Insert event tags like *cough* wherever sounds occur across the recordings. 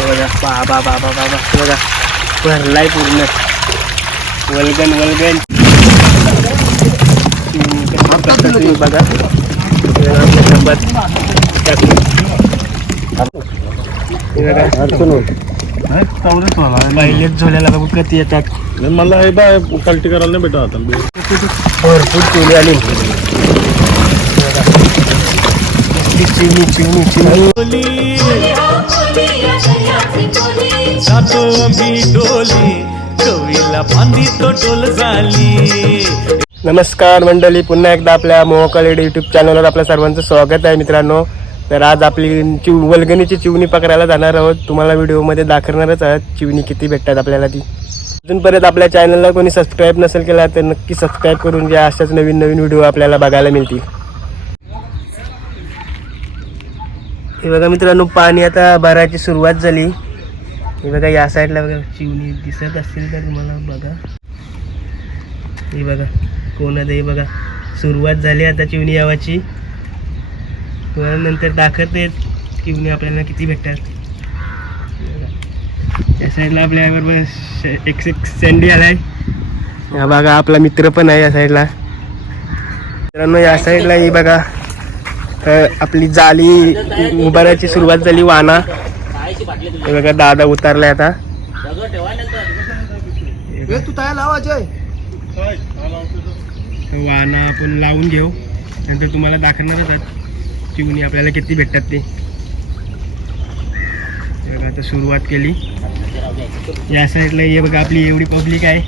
बघा बा बा बा बा बघा भरलाय पूर्ण. वल्गन वल्गन. तुम्ही बघा पहिलेच झोल्याला बघू कधी येतात मला हे बाय क्वालिटी करायला नाही भेटत आता. भरपूर चिवणी आली. चिवणी जातो आम्ही डोली कवीला तो झाली. नमस्कार मंडळी पुन्हा एकदा आपल्या मोहकलेड यूट्यूब चॅनलवर आपल्या सर्वांचं स्वागत आहे मित्रांनो. तर आज आपली चिव वल्गणीची चिवणी पकडायला जाणार आहोत. तुम्हाला व्हिडिओमध्ये दाखवणारच आहात चिवणी किती भेटतात आपल्याला ती. अजूनपर्यंत आपल्या चॅनलला कोणी सबस्क्राईब नसेल केला तर नक्की सबस्क्राईब करून घ्या. अशाच नवीन नवीन व्हिडिओ आपल्याला बघायला मिळतील. हे बघा मित्रांनो पाणी आता भरायची सुरुवात झाली. हे बघा या साईडला बघा चिवणी दिसत असतील तर तुम्हाला बघा. हे बघा कोणात हे बघा सुरुवात झाली आता चिवणी यावाची. तुम्हाला नंतर दाखवते चिवणी आपल्याला किती भेटतात. बघा. या साईडला आपल्याबरोबर श- एक सेंडी आलाय. हा बघा आपला मित्र पण आहे या साईडला मित्रांनो या साईडला ही बघा. अ, आपली जाली उभारायची सुरुवात झाली वाना. हे बघा दादा उतरलाय आता. वाना आपण लावून घेऊ. नंतर तुम्हाला दाखवणारच आहात. चिवणी आपल्याला किती भेटतात ते. बघा आता सुरुवात केली. या साईडला हे बघा आपली एवढी पब्लिक आहे.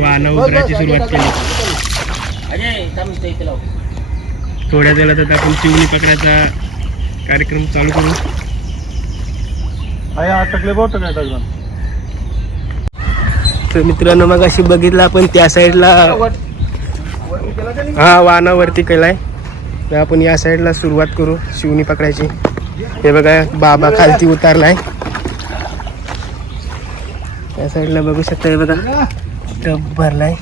वाना उतरायची सुरुवात केली. थोड्या वेळात आपण चिवणी पकडायचा कार्यक्रम चालू करू. अटकले तर मित्रांनो मग अशी बघितलं आपण त्या साईडला हा वानावरती केलाय. तर आपण या साईडला सुरुवात करू शिवणी पकडायची. हे बघा बाबा खालती उतारलाय. या साईडला बघू शकता हे बघा. टब भरलाय.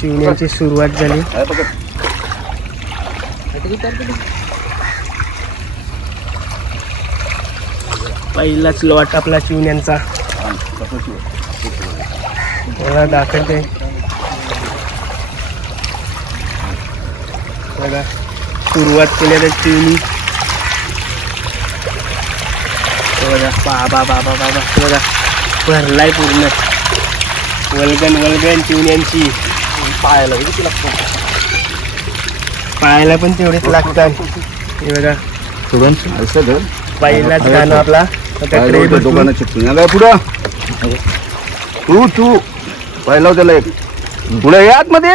चिवण्याची सुरुवात झाली. पहिलाच लॉट आपला चिवण्यांचा. मला दाखवते. सुरुवात केल्या तर चिवणी हे बघा बा बा बा बा बा बा हे बघा भरलाय पूर्ण. वल्गन वल्गन चिवण्यांची. पायाला किती लागतं पायाला पण तेवढेच लागतात. हे बघा. धर पहिलाच गाणं आपला. चिपकून पुढं. तू तू. पाय लाव त्याला एक पुढे या आतमध्ये.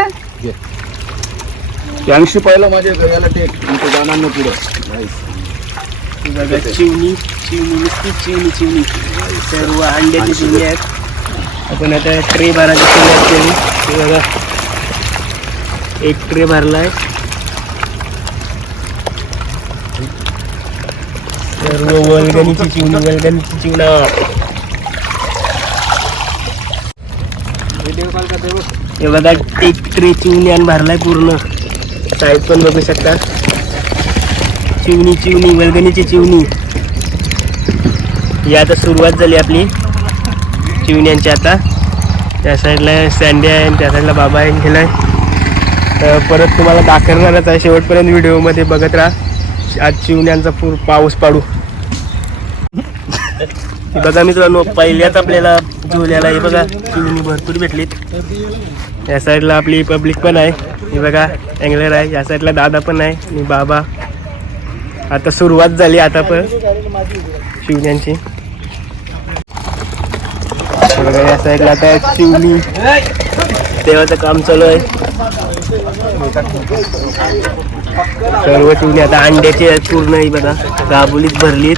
ऐंशी पाहिलं माझ्या गळ्याला टेक तुमचं जाणार ना पुढं. बघा चिवणी. चिवणी नुसती चिवणी चिवणी सर्व अंड्याची चिवणी आहेत. आपण आता ट्रे भरायची सुरुवात केली. बघा. एक ट्रे भरलाय. सर्व वलगणीची चिवणी वलगणीची चिवणा हे बघा एक ट्रे चिवणी आणि भरलाय पूर्ण. साईड पण बघू शकता. चिवणी चिवणी वलगणीची चिवणी. ही आता सुरुवात झाली आपली. चिवण्यांची आता. त्या साईडला सँडे आहे त्या साईडला बाबा आहे गेलाय तर परत तुम्हाला दाखवणारच आहे. शेवटपर्यंत व्हिडिओमध्ये बघत राहा. आज चिवण्यांचा पूर पाऊस पाडू. बघा मित्रांनो पहिल्याच आपल्याला झोल्याला हे बघा चिवणी भरपूर भेटलीत. या साईडला आपली पब्लिक पण आहे. हे बघा अँगलर आहे. या साईडला दादा पण आहे आणि बाबा. आता सुरुवात झाली आता पण. शिवण्यांची या साईडला आता शिवणी तेव्हाचं काम चालू आहे. सर्व चिवणी आता अंड्याची आहेत पूर्ण ही बघा. गाबुलीत भरलीत.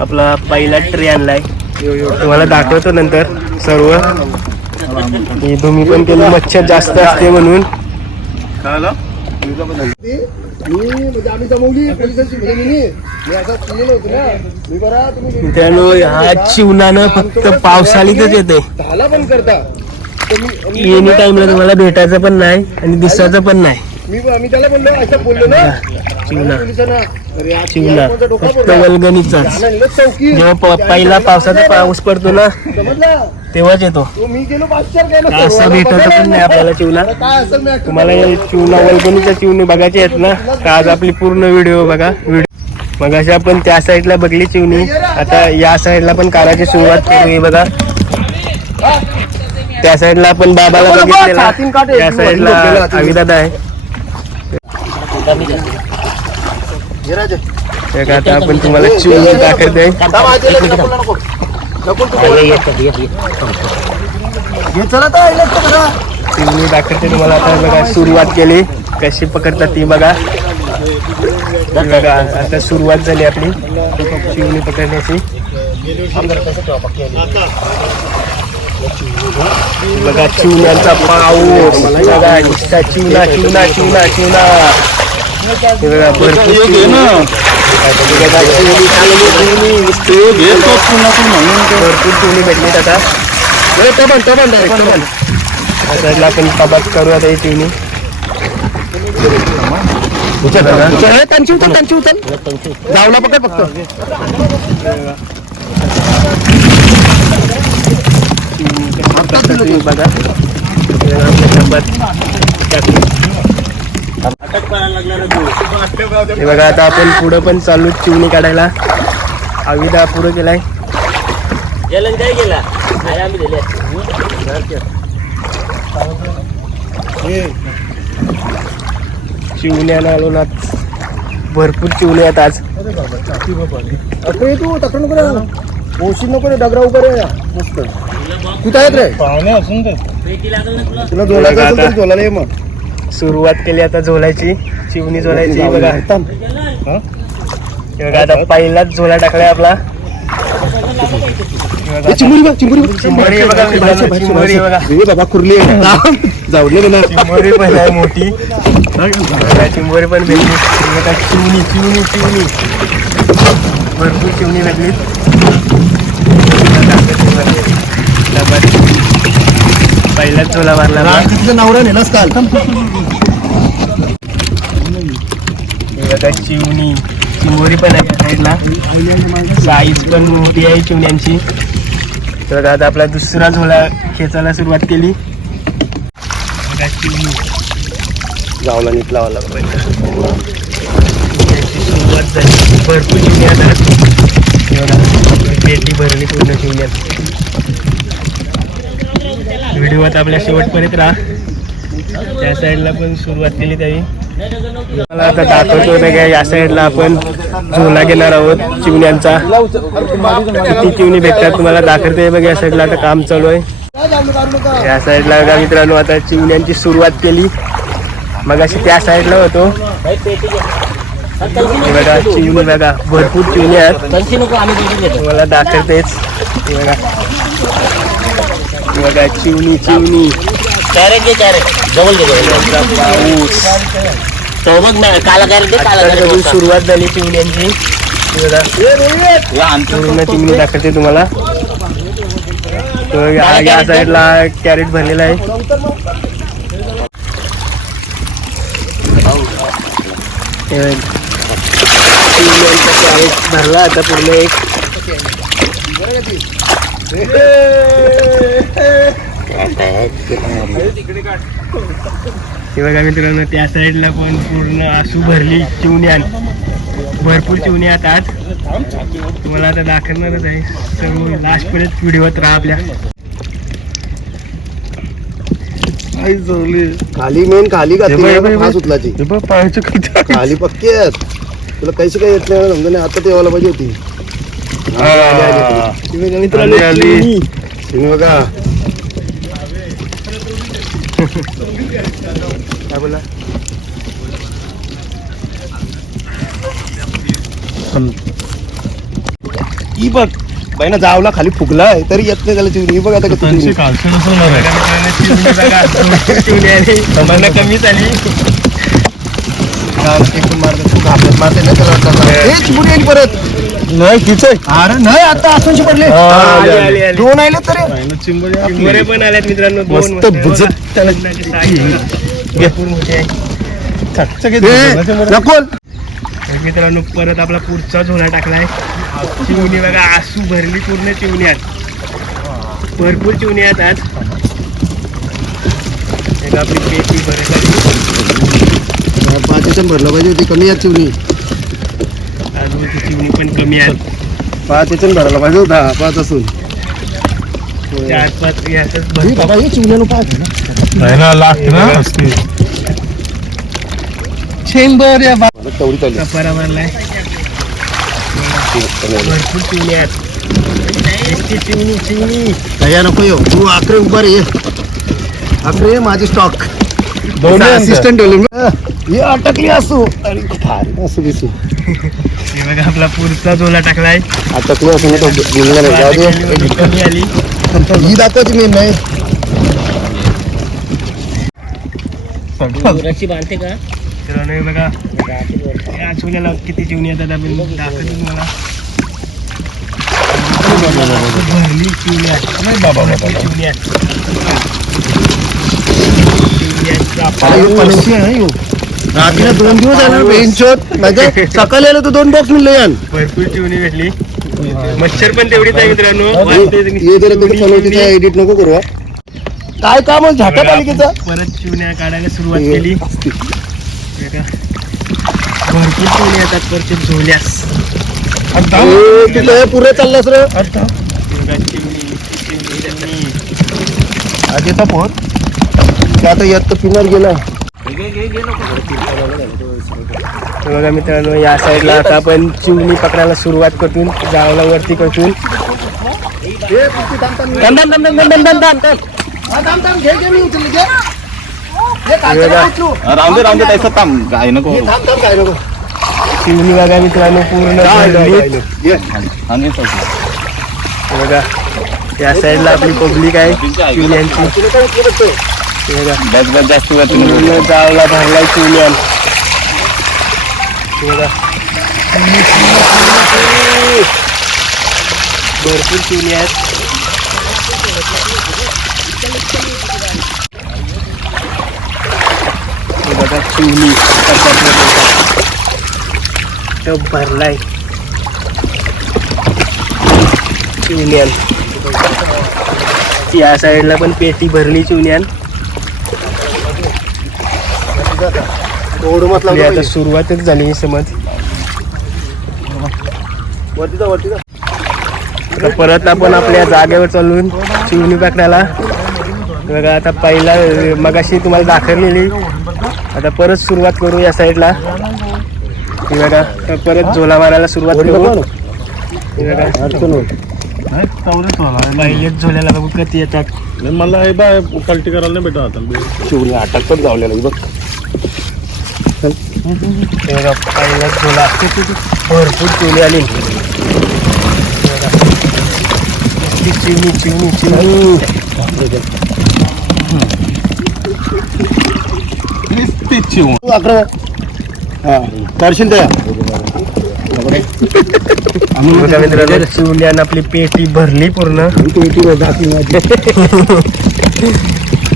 आपला पहिला ट्रे आणलाय. तुम्हाला दाखवतो नंतर सर्व. ही पण केली मच्छर जास्त असते म्हणून. मी म्हणजे आम्ही जमवली पोलिसांची म्हणजे मी मी असं केलेलं होतं ना. मी बरा तुम्ही मित्रांनो ह्या चिवणानं फक्त पावसाळीतच येते दहाला पण करता. तर मी- मी एनी टाइमला तुम्हाला भेटायचं पण नाही आणि दिसायचं पण नाही. मी मी त्याला बोललो असं बोललो ना. चिवणा पोलिसांना अरे आज चिवणा कोणता डोका फक्त बोलला? वल्गणीचाच त्यानं नेलं चौकी. जेव्हा प- पहिला पावसाचा पाऊस पडतो ना. समजला? तेव्हाच येतो. तो मी गेलो पाचशेर गेलो असं भेटत पण नाही आपल्याला चिवणा काय असेल मी तुम्हाला हे चिवणा वल्गणीच्या चिवणी बघायची आहेत ना? तर आज आपली पूर्ण व्हिडिओ बघा. व्हिडिओ मग अशी आपण त्या साईडला बघली चिवणी. आता या साईडला पण काढायची सुरुवात करू बघा. त्या साईडला आपण बाबाला बघितलेला. त्या साईडला अविदादा आहे. आता आपण तुम्हाला चिवणी दाखवते हे चला तर आईला तर करा. चिवणी दाखवते तुम्हाला आता बघा सुरुवात केली. कशी पकडतात ती बघा. बघा आता सुरुवात झाली आपली. चिवणी पकडण्याची. बघा चिवण्यांचा पाऊस. बघा चिवणा चिवणा हे बघा भरपूर चिवणी. हे बघा, भरपूर आता टबन, टबन टबन. साईडला आपण कबाब करू आता बघा. त्यांची उतर त्यांची उतर जावला पकड फक्त बघा हे आपल्या डब्यात टाकली. हे बघा आता आपण पुढं पण चालू चिवणी काढायला. अविदा पुढं गेलाय चिवण्याला आलो ना भरपूर चिवणी आहेत आज. अरे तू तक्रार नको ओशी नको रे डगरा उभं रे. मस्त. तू काय रे? पाहुणे असून तुला जोडायचं असेल तर जोलायला ये मग. सुरुवात केली आता झोलायची चिवणी झोलायची बघा. बघा आता पहिलाच झोला टाकलाय आपला. चिंबुरी बघ चिंबुरी बघ. कुर्ली जाऊले ना चिंबोरी पण आहे मोठी. चिंबोरी पण भेटली चिवणी चिवणी चिवणी. भरपूर चिवणी भेटली पहिलाच झोला मारला. तिचा नवरा नेलास काल. चिवणी. चिंबोरी पण आहे साईडला. साईज पण मोठी आहे चिवण्यांची. तर आता आपला दुसरा झोला खेचायला सुरुवात केली. नीट लावायला याची सुरुवात झाली. भरपूर चिवणी आता. पेटी भरली पूर्ण चिवण्यात. व्हिडिओत आपल्या शेवटपर्यंत राहा. त्या साईडला पण सुरुवात केली त्याही मला आता दाखवतो नाही काय या साईडला आपण झोला घेणार आहोत चिवण्यांचा किती चिवणी भेटतात तुम्हाला दाखवते बघा या साईडला आता काम चालू आहे. या साईडला बघा मित्रांनो आता चिवण्यांची सुरुवात केली. मग अशी त्या साईडला होतो. बघा चिमणी बघा भरपूर चिवणी आहेत. तुम्हाला दाखवतेच. बघा. बघा चिवणी चिवणी. चिवण्यांचा पाऊस. आत्ताच सुरुवात झाली चिवण्यांची? बघा. पूर्ण चिमणी दाखवते तुम्हाला. तो या साईडला कॅरेट भरलेला आहे. बघ. कॅरेट भरला आता पूर्ण एक. हे बघा मित्रांनो त्या साईडला पण पूर्ण आसू भरली चिवण्यान. भरपूर चिवण्या आहेत आज. तुम्हाला आता दाखवणारच आहे. सर्व लास्ट पर्यंत व्हिडिओत राहा आपल्या. खाली मेन खाली उचलाची खाली पक्की आहेत. तुला कैसे काय येत नाही समजा नाही आता ते यायला पाहिजे होती. मित्रांनो, बघा काय बोला ही बघ बाई ना जावला खाली फुगलाय तरी येत नाही त्याला चिवणी. ही बघ आता चिवणी. कमी झाली मारते ना त्याला ए, चिमुडी आली परत. नाही तिच अरे नाही आता असं पडले. आले, आले, आले. दोन आले तर. चिंबोरे पण आल्यात मित्रांनो दोन मस्त बुजत त्याला- भरपूर मोठे आहे नको तर मित्रांनो परत आपला पुढचा झोला टाकलाय. चिवणी बघा आसू भरली पूर्ण चिवण्यात. भरपूर चिवणी आहेत आज. एक आपली पेटी भरत पाच भरलं पाहिजे होती कमी आहेत चिवणी. अजून ती चिवणी पण कमी आहेत. पाच याच्यानं भरायला पाहिजे होता. पाच असून. चार पाच यातच भरपूर बाबा हे चिवण्यानं पाच चेंबर या कपारा भरपूर चिवणी आहेत. इतकी चिवणी चिवणी. तया नको येऊ. तू अकरे उभा रे. ये. अकरे माझी स्टॉक असिस्टंट हे अटकली असू असू दिसू हे बघा आपला पुढचा झोला टाकलाय अटकली असू तो। बोलला नाही जाऊ दे आली ही दाखवायची मेन नाही मित्रांनो हे बघा या किती चिवणी येतात आपण दाखवतो तुम्हाला भरली चिवण्या चिवणी आहेत. चिवणी आहेत, कापा. अरे रात्रीला दोन दिवस आला बेंचोत म्हणजे सकाळी आलं तर दोन बॉक्स मिळले यान भरपूर चिवणी भेटली मच्छर पण तेवढीच आहे मित्रांनो एडिट नको करू काय काम झाटा पालिकेचा परत चिवण्या काढायला सुरुवात केली भरपूर चिवणी येतात परत झोल्यास तिथं पुरे चाललंस रे हे बघा, चिमणी, चिमणी, चिमणी. आधीचा फोन आता यात तर पिनर गेला. बघा मित्रांनो या साईडला आता आपण चिमणी पकडायला सुरुवात करतून जावला वरती करतून. हे बघा, मित्रांनो पूर्ण बघा या साईडला आपली पब्लिक आहे. चिमण्यांची हे बघा बस बस जास्त वरती नको. पूर्ण जावला भरलाय चिमण्यान हे बघा चिमणी, चिमणी, चिमणी. भरपूर चिमणी आहेत हे बघा चिवली टब भरलाय चिवण्यान या साईडला पण पेटी भरली चिवण्यान ओढ आपली आता सुरुवातच झाली समज. वरती जा वरती जा आता परत आपण आपल्या जागेवर चालून चिवणी पकडायला. बघा आता पहिला मगाशी तुम्हाला दाखवलेली. आता परत सुरुवात करू या साईडला बघा परत झोला मारायला सुरुवात करू. पहिलेच झोल्याला बघू कधी येतात. मला हे बाय पलटी करायला नाही भेटत आता. चिवणी अटक पण जावलेला बघ. पहिलाच झोला भरपूर चिवणी आली चिवणी चिवणी चिवणी तू अकरा हा करशील त्या मित्रांनो चिवल्यान आपली पेटी भरली पूर्ण. *laughs*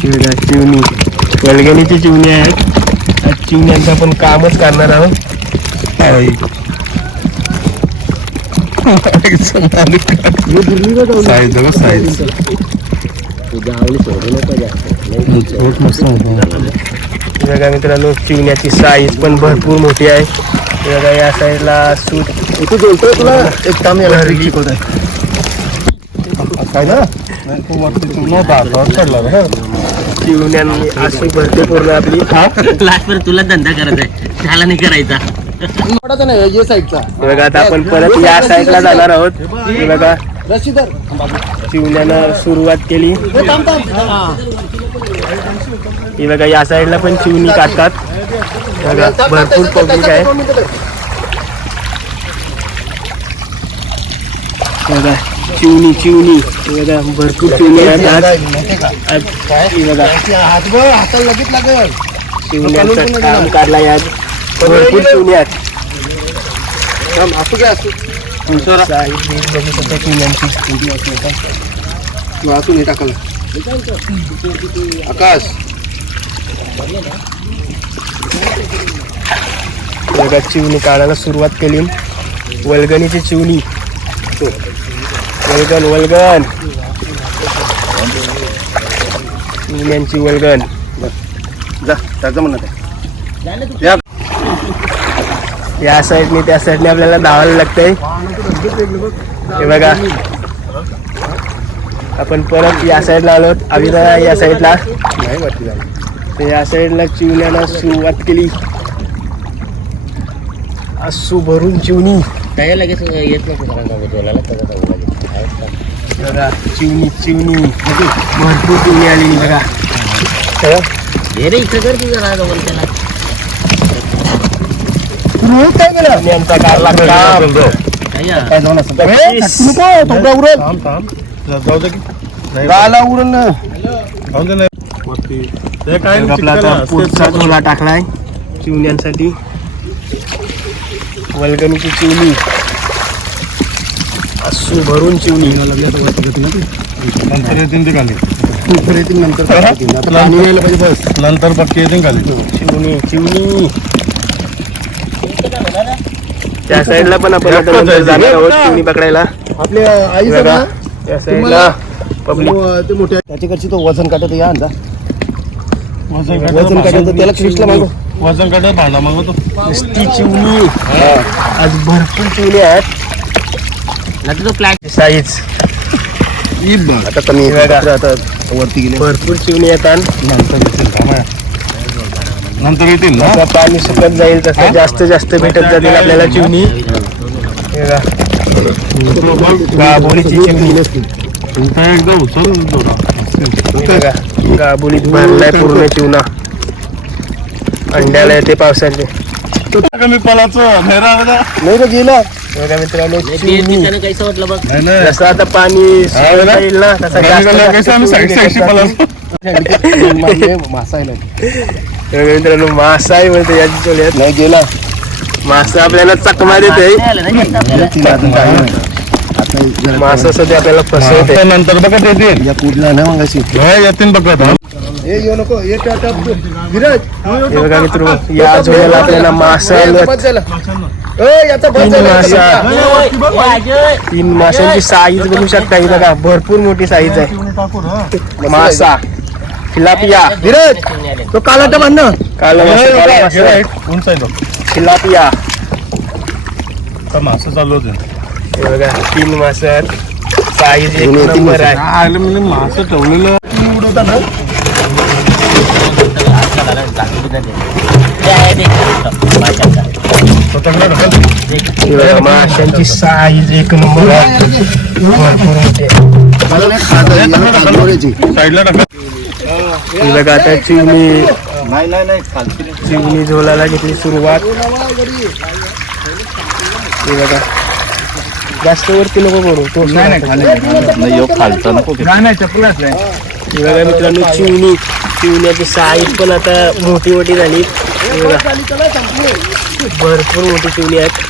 बघा, चिवणी वलगणीची चिवणी आहेत. आज चिवण्यांचं आपण कामच करणार आहोत. साईज. बघा साईज बघा मित्रांनो चिवण्याची साईज पण भरपूर मोठी आहे. बघा या साईडला सूट इथे बोलतोय तुला एक काम याला ट्रिक शिकवत आहे काय ना. चिवण्याने अशी भरते पूर्ण आपली लास्टवर तुला धंदा करायचा आहे त्याला नाही करायचा मोठाचा नाही ये साईडचा हे बघा आता आपण परत या साईडला जाणार आहोत ही बघा रशीदर चिवण्यानं सुरुवात केली हे थांब थांब ही बघा या साईडला पण चिवणी काढतात हे बघा भरपूर पब्लिक आहे हे बघा चिवणी चिवणी. बघा भरपूर चिवणी बघा. हाताला लगेच लागेल. चिवण्याचं काम काढलाय आज. भरपूर चिवणी आहेत. असू. चिवण्यांची तू असू नाही टाकलं. आकाश. बघा चिवणी काढायला सुरुवात केली. वल्गणीची चिवणी. वल्गन वल्गन. चिवण्यांची वल्गन. जा त्याचं म्हणणं आहे. या. साईडने त्या साईडने आपल्याला धावायला लागतंय. हे बघा. आपण परत या साईडला आलो. अविदा या साईडला नाही वाटली जाणार. तर या साईडला चिवण्याला सुरुवात केली. असू भरून चिवणी. काय लगेच येत नको जरा जाऊ बोलायला त्याचा जाऊ लागेल बघा चिवणी चिवणी भरपूर चिवणी आलेली बघा. हे रे इथं कर तू जरा जवळ त्याला. काय? काय जाऊन असं. तोंडा उरेल. जाऊ दे की. गाला. जाऊ दे नाही. काय आपला पुढचा झोला टाकलाय. चिवण्यांसाठी वल्गणीची चिवणी. असू भरून चिवणी. नंतर येतील ते खाली. नंतर येतील, नंतर यायला पाहिजे बस. नंतर पक्की येतील खाली. चिवणी चिवणी. त्या साईडला पण आपण जाणार आहोत चिवणी पकडायला. आपल्या आई बघा त्या साईडला पब्लिक मोठ्या त्याच्याकडची तो वजन काढत या अंदा. वजन वजन काढायचं त्याला क्रिशला मागो वजन काढत भांडा मागवतो नुसती चिवणी आज भरपूर चिवणी आहेत. नाही तो प्लॅट साईज. आता कमी हे बघा. आता वरती गेले. भरपूर चिवणी येतात नंतर. नंतर येतील पाणी सुकत जाईल तसं जास्त जास्त भेटत जातील आपल्याला चिवणी. हे. गाभोळीची चिवणी एकदा उचल. गाभोळीत भरलाय पूर्ण चिवणा अंड्याला येते पावसाचे कमी पलाचं नाही रे गेला. बघा मित्रांनो वाटलं बघ. जसं आता पाणी. जाईल ना? तसं जास्त जास्त. मासा आहे नाही बघा मित्रांनो मासा आहे म्हणते या चिवण्यात नाही गेला. मासा आपल्याला चकमा देते मासा सध्या आपल्याला फसवते नंतर बघत येतील. या पुढला ना मग अशी? येतील बघत. हा. येऊ नको ये टाटा धीरज. हे बघा मित्र या जोड्याला आपल्याला मासा आलं बस झाला. ए याचा बस तीन झाला. मासा तीन माशांची साईज बघू शकता ही बघा. भरपूर मोठी साईज आहे. मासा. फिलापिया धीरज तो कालाटा बांध ना काल उंच आहे तो. फिलापिया आता मासं चालू होते हे बघा तीन मासा साईज एक नंबर आहे. आलं म्हणजे मासं ठेवलेलं स्वतःकडे ढकल. हे बघा, माशांची साईज एक नंबर आहे भरपूर मोठी आहे. मला हे बघा आता नाही नाही नाही खालची नाही. चिवणी झोलाला घेतली सुरुवात हे बघा जास्त वरती नको करू तो नाही खालचा नको नाही हे मित्रांनो चिवणी चिवण्याची साईज पण आता मोठी मोठी झाली. बघा. भरपूर मोठी चिवणी आहेत.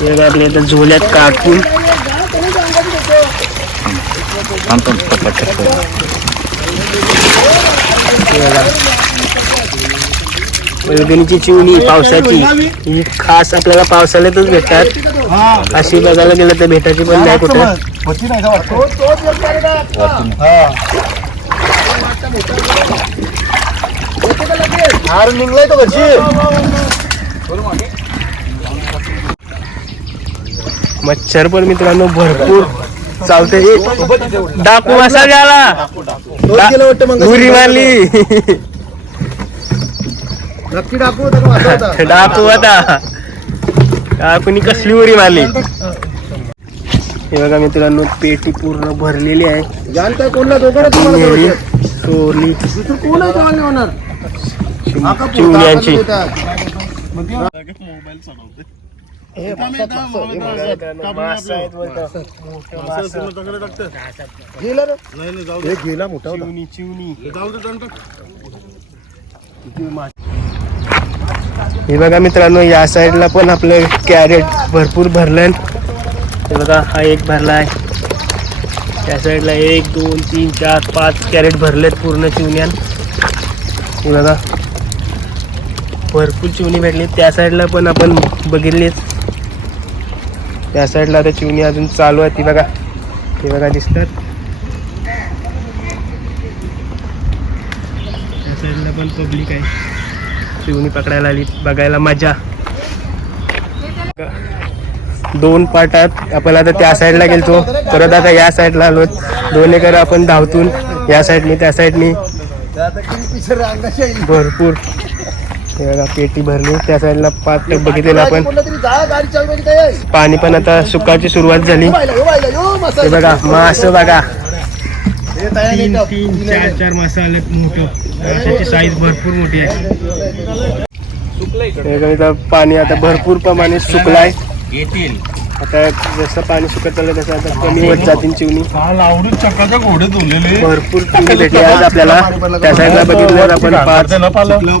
बघा आपल्या इथं झोल्यात काटून. बघा. वल्गणीची चिवणी पावसाची. ही खास आपल्याला पावसाळ्यातच भेटतात. अशी बघायला गेलं तर भेटायची पण नाही कुठे? हार निघलाय तो मच्छर पण मित्रांनो भरपूर चालते डाकू मासा झाला. उरी मारली नक्की होता. डाकू आता. *laughs* डाकूनी कसली उरी मारली हे बघा मित्रांनो पेटी पूर्ण भरलेली आहे. जानताय कोणला? दोघं दुसरं कोण आहे नाही होणार हा चिवण्यांची हा. गेला मोठा. चिवणी चिवणी. बघा मित्रांनो या साईडला पण आपलं कॅरेट भरपूर भरलं हे बघा हा एक भरला आहे. त्या साईडला एक दोन तीन चार पाच कॅरेट भरलेत पूर्ण चिवण्यान बघा. भरपूर चिवणी भेटली त्या साईडला पण आपण बघितलीच त्या साईडला आता चिवणी अजून चालू आहे ती बघा. ती बघा दिसतात. त्या साईडला पण पब्लिक आहे. चिवणी पकडायला आली बघायला मजा. दोन पाटात आपण आता त्या साईडला गेलतो. परत आता या साईडला आलो दोन एकर आपण धावतून या साईडनी त्या साईडनी. भरपूर. बघा पेटी भरली. त्या साईडला पाच टप बघितलेलं आपण. पाणी पण आता सुकाची सुरुवात झाली. हे बघा मास बघा. तीन तीन चार चार मासा आले मोठं. माशाची साईज भरपूर मोठी आहे. हे पाणी आता भरपूर प्रमाणे सुकलाय. येतील. आता जसं पाणी सुकत चाललं तसं आता कमी होत जातील चिवणी. काल आवडून चक्काच्या घोडे धुलेले भरपूर चिवणी भेटली आज आपल्याला. त्या साईडला बघितलं आपण पाच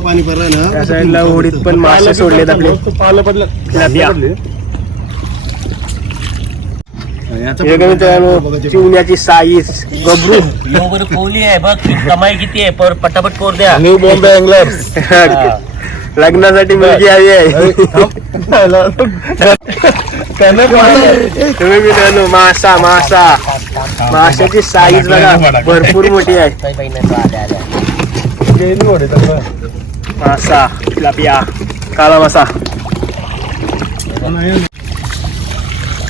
पाणी भरलं ना त्या साईडला होडीत पण मासे सोडलेत आपले. पालं पडलं. लाप्या. हे चिवण्याची साईज गबरू. कोवली आहे बघ. कमाई किती आहे? पर पटापट कोर द्या. न्यू बॉम्बे अँगलर लग्नासाठी मुलगी हवी आहे. तुम्ही मित्रांनो मासा मासा. माशाची साईज बघा. भरपूर मोठी आहे. मासा लापिया काला मासा.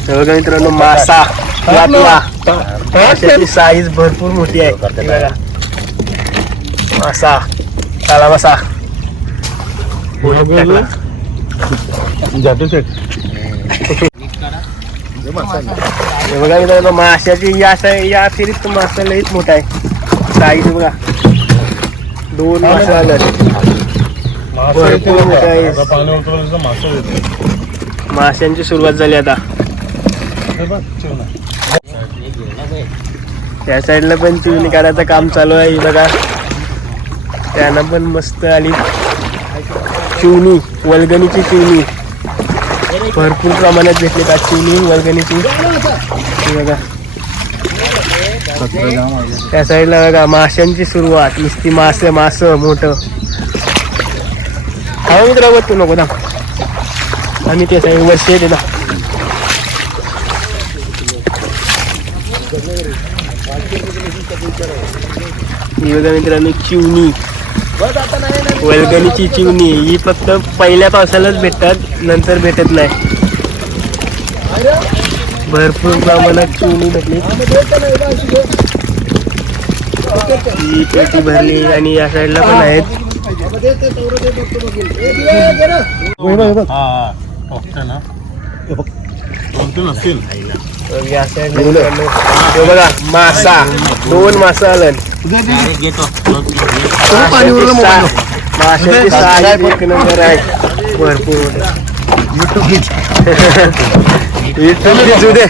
बघा मित्रांनो मासा लापिया. माशाची साईज भरपूर मोठी आहे. मासा काला मासा. जातो सेट हे बघा मित्रांनो माशाची या या फिरीत मासा लईच मोठा आहे. साईज बघा. दोन मासा आलं भरपूर मोठा आहे. माशांची सुरुवात झाली आता. त्या साईडला पण चिवणी काढायचं काम चालू आहे. बघा. त्यांना पण मस्त आली. चिवणी वलगणीची चिवणी. भरपूर प्रमाणात भेटली का? चिवणी वलगणीची. बघा. त्या साईडला बघा माशांची सुरुवात. नुसती मासे मास मोठं. खाऊ मित्र तू नको ना आम्ही त्या साईड वर्षी येते ना. ही बघा मित्रांनो चिवणी. वलगणीची चिवणी ही फक्त पहिल्या पावसालाच भेटतात नंतर भेटत नाही. भरपूर प्रमाणात चिवणी भेटली. ही पेटी भरली आणि या साईडला पण आहेत. तर या साईडला मित्रांनो, हे बघा मासा. दोन मासा आलं. माशाची साईज एक नंबर आहे. भरपूर युट्यूब दे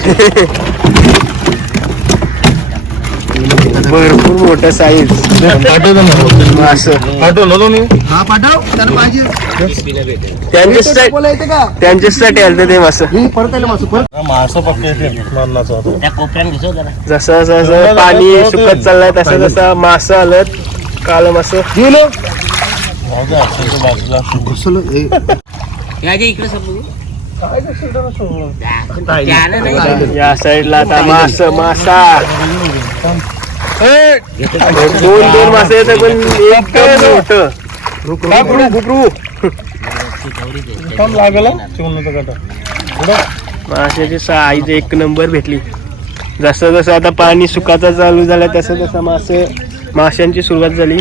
भरपूर मोठं साईज हा त्यांच्यासाठी आलं ते मास ही परत आलं मासू परत. मासं पक्के येते मरणाचं आता. त्या कोपऱ्यात घुसव जरा. जसं जसं पाणी सुकत चाललंय तसं तसं मास आलं काल मास गेलो जाऊ दे, अक्षरशः बाजूला इकडे काय या साईडला आता मास मासा. दोन दोन मासे येतात पण काम लागला? चिवणाचा काटा माशाची साईज एक नंबर भेटली. जसं जसं आता पाणी सुकाचं चालू झालं तसं तसं मासे माशांची सुरुवात झाली.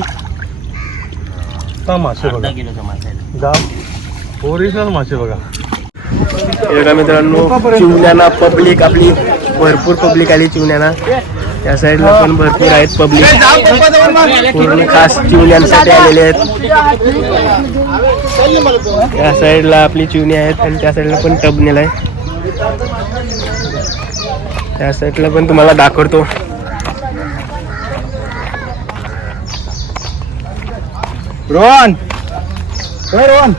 हा मासे अर्धा बघा किलोचा मासा आहे. गाव ओरिजिनल मासे बघा. बघा मित्रांनो चिवण्याना पब्लिक आपली भरपूर पब्लिक आली चिवण्याना त्या साईडला पण भरपूर आहेत पब्लिक पूर्ण खास चिवण्यांसाठी आलेले आहेत. त्या साईडला आपली चिवणी आहेत आणि त्या साईडला पण टब नेलाय त्या साईडला पण तुम्हाला दाखवतो. रोहन! रोहन!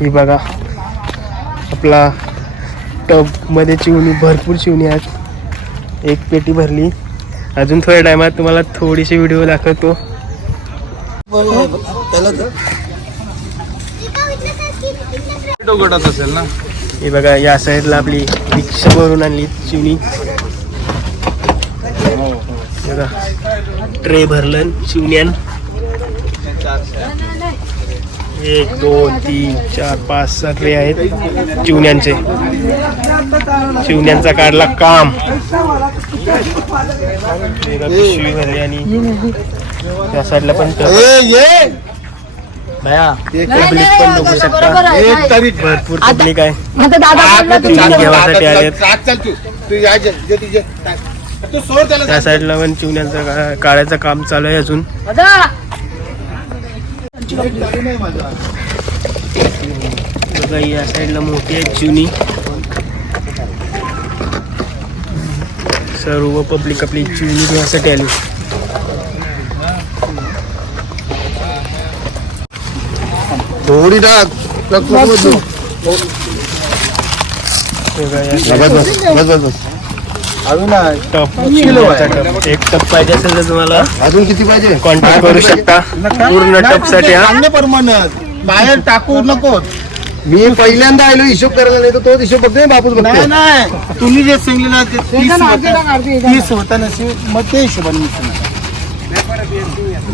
ही बघा आपला टबमध्ये चिवणी भरपूर चिवणी आहेत. एक पेटी भरली. अजून थोड्या टायमात तुम्हाला थोडीशी व्हिडिओ दाखवतो. त्याला असेल ना हे बघा या साईडला आपली रिक्षा भरून आणली चिवणी. बघा ट्रे भरलं चिवण्यान एक दोन तीन चार पाच सहा ट्रे आहेत. चिवण्यांचे. चिवण्यांचा काढला काम. आणि त्या साईडला पण पब्लिक पण बघू शकता. भरपूर पब्लिक आहे. चिवणी त्या साईडला पण चिवण्यांचं काढायचं काम चालू आहे अजून. दादा! बघा या साईडला मोठी आहे सर्व पब्लिक आपली चिवणी घेण्यासाठी आली. थोडी टाक बस बस बस. अजून आहे. टप टप एक टप पाहिजे असेल तर तुम्हाला. अजून किती पाहिजे? कॉन्टॅक्ट करू शकता. पूर्ण टपसाठी हा. परमानंट बाहेर टाकू नको मी पहिल्यांदा आलो हिशोब करायला नाही तर तोच हिशोब बघतोय बघतोय. नाही तुम्ही जे सांगले ना ते तीस होता. तीस होता नसेल मग ते हिशोबाने मी.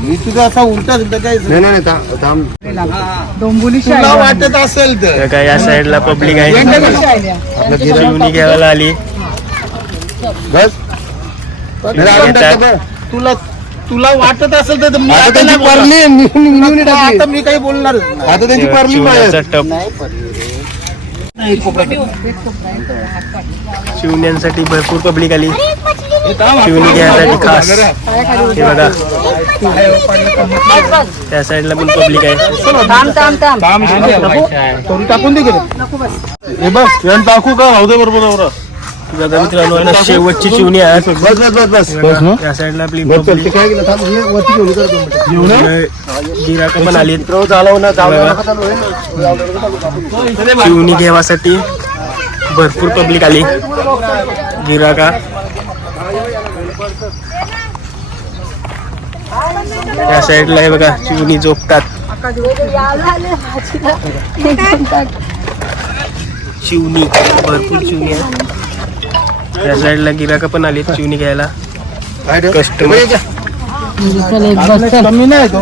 मी तुझा असा उलटा सुद्धा काय नाही नाही नाही, था- थांब. तुला वाटत असेल तर. बघा या साईडला पब्लिक आहे. आपलं गिऱ्हाईक- चिवणी घ्यायला आली. बस. टाक. तुला तुला वाटत असेल तर मी आता आता त्यांची नाही बोलणार. परली आता मी काही बोलणारच नाही. आता त्यांची परली चिवण्याचा बाहेर टप. चिवण्यांसाठी भरपूर पब्लिक आली. चिवणी घ्यायसाठी खास. हे बघा. त्या साईडला पण पब्लिक आहे. थांब थांब थांब करून टाकून दे गेले हे बस यान टाकू का? राहू दे बरोबर बरोबर. बघा मित्रांनो शेवटची चिवणी आहे. बस बस बस बस. बघा, या साईडला आपली बस चल, ते पब्लिक काय केलं? थांब हे वरती घेऊन ये जरा दोन मिनिटं. गिराक पण आली. चालव ना चालव नका चालू आहे ना. चिवणी घेवासाठी भरपूर पब्लिक आली. गिराका या साईडला आहे बघा चिवणी झोपतात. चिवणी भरपूर चिवणी आहे त्या साईडला गिराका पण आली चिवणी घ्यायला? कस्टमर हे घ्या. कमी नाही तो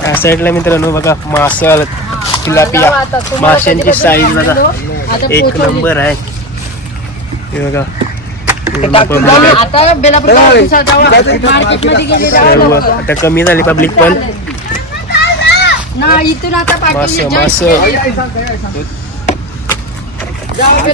त्या साईडला मित्रांनो बघा मासल तिलापिया माशांची साईज बघा. एक नंबर आहे. हे बघा. आता कमी झाली पब्लिक पण. ना इथून आता मास पाटील मास जाऊ